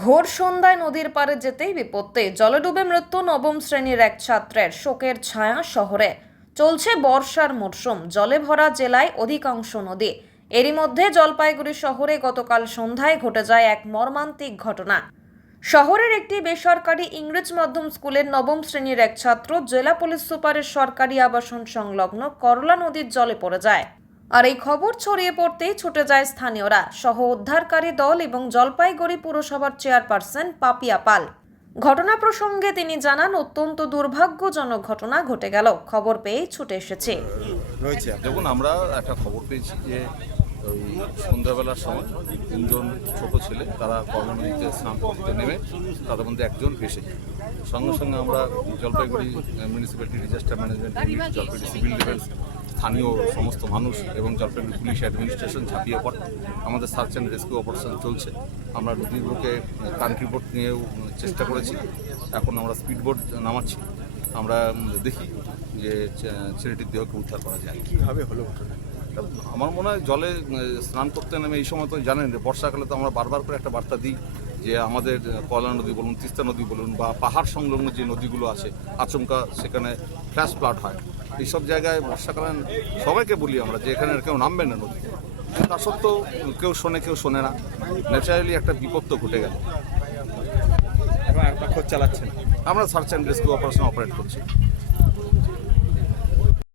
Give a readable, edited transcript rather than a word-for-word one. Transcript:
ঘোর সন্ধ্যায় নদীর পাড়ে যেতেই বিপত্তি, জলে ডুবে মৃত্যু নবম শ্রেণীর এক ছাত্রের। শোকের ছায়া শহরে। চলছে বর্ষার মরশুম, জলে ভরা জেলায় অধিকাংশ নদী। এরই মধ্যে জলপাইগুড়ি শহরে গতকাল সন্ধ্যায় ঘটে যায় এক মর্মান্তিক ঘটনা। শহরের একটি বেসরকারি ইংরেজ মাধ্যম স্কুলের নবম শ্রেণীর এক ছাত্র জেলা পুলিশ সুপারের সরকারি আবাসন সংলগ্ন করলা নদীর জলে পড়ে যায়। আর এই খবর ছড়িয়ে পড়তেই ছুটে যায় স্থানীয়রা সহ উদ্ধারকারী দল এবং জলপাইগুড়ি পুরসভার চেয়ারপারসন পাপিয়া পাল। ঘটনা প্রসঙ্গে তিনি জানান, অত্যন্ত দুর্ভাগ্যজনক ঘটনা ঘটে গেল, খবর পেয়ে ছুটে এসেছে। দেখুন, আমরা একটা খবর পেয়েছি যে ওই সন্ধ্যাবেলার সময় তিনজন ছোট ছেলে তারা করলা নদীতে স্নান করতে নেমে তাদের মধ্যে একজন ভেসে যায়। সঙ্গে সঙ্গে আমরা Jalpaiguri municipality disaster management unit, Jalpaiguri civil defence, স্থানীয় সমস্ত মানুষ এবং জলপাইগুড়ি পুলিশ অ্যাডমিনিস্ট্রেশন ঝাঁপিয়ে পড়ে। আমাদের সার্চ অ্যান্ড রেস্কিউ অপারেশন চলছে। আমরা নদীর বুকে কান্ট্রি বোট নিয়েও চেষ্টা করেছি, এখন আমরা স্পিড বোট নামাচ্ছি। আমরা দেখি যে ছেলেটির দেহকে উদ্ধার করা যায়। কীভাবে হলো ঘটনা? আমার মনে হয় জলে স্নান করতে নেমে এই সময় তো জানেন যে বর্ষাকালে তো আমরা বারবার করে একটা বার্তা দিই যে আমাদের কয়লা নদী বলুন, তিস্তা নদী বলুন বা পাহাড় সংলগ্ন যে নদীগুলো আছে আচমকা সেখানে ফ্ল্যাশ ফ্লাড হয়। এইসব জায়গায় বর্ষাকালে সবাইকে বলি আমরা যে এখানে কেউ নামবে না নদী। তা সত্ত্বেও কেউ শোনে না। ন্যাচারালি একটা বিপদ তো ঘটে গেল। এবং একটা খোঁজ চালাচ্ছেন। আমরা search and rescue operation operate করছি।